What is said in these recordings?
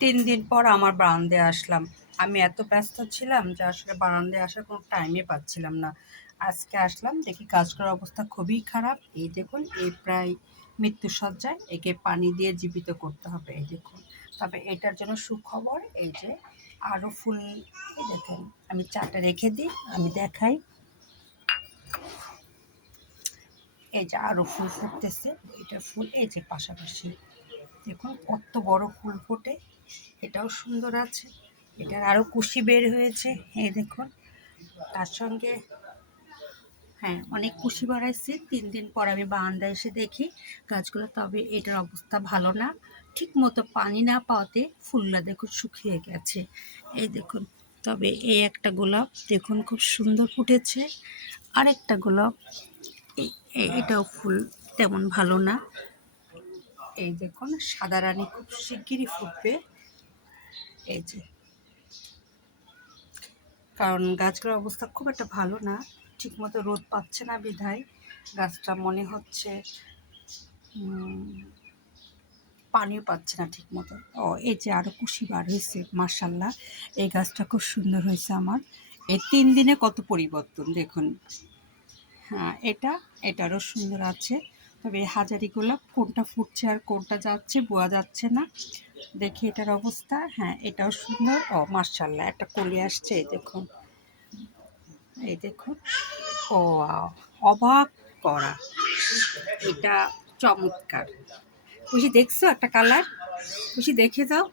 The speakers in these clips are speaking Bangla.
3 দিন পর আমার বারান্দায় আসলাম। আমি এত ব্যস্ত ছিলাম যে আসলে বারান্দায় আসার কোনো টাইমই পাচ্ছিলাম না। আজকে আসলাম, দেখি কাজ করার অবস্থা খুবই খারাপ। এই দেখুন, এই প্রায় মৃত্যুসজ্জায়, একে পানি দিয়ে জীবিত করতে হবে। এই দেখুন, তবে এটার জন্য সুখবর, এই যে আরও ফুল, এই দেখেন, আমি চাটা রেখে দিই, আমি দেখাই। এই যে আরও ফুল ফুটতেছে, এটা ফুল, এই যে পাশাপাশি দেখুন কত বড় ফুল ফোটে। এটাও সুন্দর আছে, এটার আরও কুশি বের হয়েছে, এই দেখুন। তার সঙ্গে হ্যাঁ, অনেক কুশি বাড়াইছে। 3 দিন পর আমি বারান্দায় এসে দেখি গাছগুলো, তবে এটার অবস্থা ভালো না। ঠিক মতো পানি না পাওয়াতে ফুলগুলো দেখুন শুকিয়ে গেছে, এই দেখুন। তবে এই একটা গোলাপ দেখুন খুব সুন্দর ফুটেছে, আরেকটা গোলাপ এটাও ফুল তেমন ভালো না। এই দেখুন সাদা রানী খুব শিগগিরই ফুটবে, এই যে। কারণ গাছগুলোর অবস্থা খুব একটা ভালো না, ঠিকমতো রোদ পাচ্ছে না বিধায় গাছটা মনে হচ্ছে পানিও পাচ্ছে না ঠিক মতো। ও, এই যে আরও কুশি বার হয়েছে, মার্শাল্লাহ। এই গাছটা খুব সুন্দর হয়েছে আমার। এই 3 দিনে কত পরিবর্তন দেখুন। হ্যাঁ, এটারও সুন্দর আছে। তবে এই হাজারি গোলাপ কোনটা ফুটছে আর কোনটা যাচ্ছে বোঝা যাচ্ছে না। দেখি এটার অবস্থা। হ্যাঁ, এটাও সুন্দর। ও মার্শাল্লাহ, একটা কলি আসছে, এই দেখুন, এই দেখুন। ও অবাক করা, এটা চমৎকার। খুশি দেখছো একটা কালার, খুশি দেখে যাও।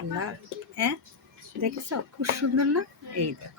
আল্লাহ, হ্যাঁ দেখেছো, খুব সুন্দর না? এই দেখো।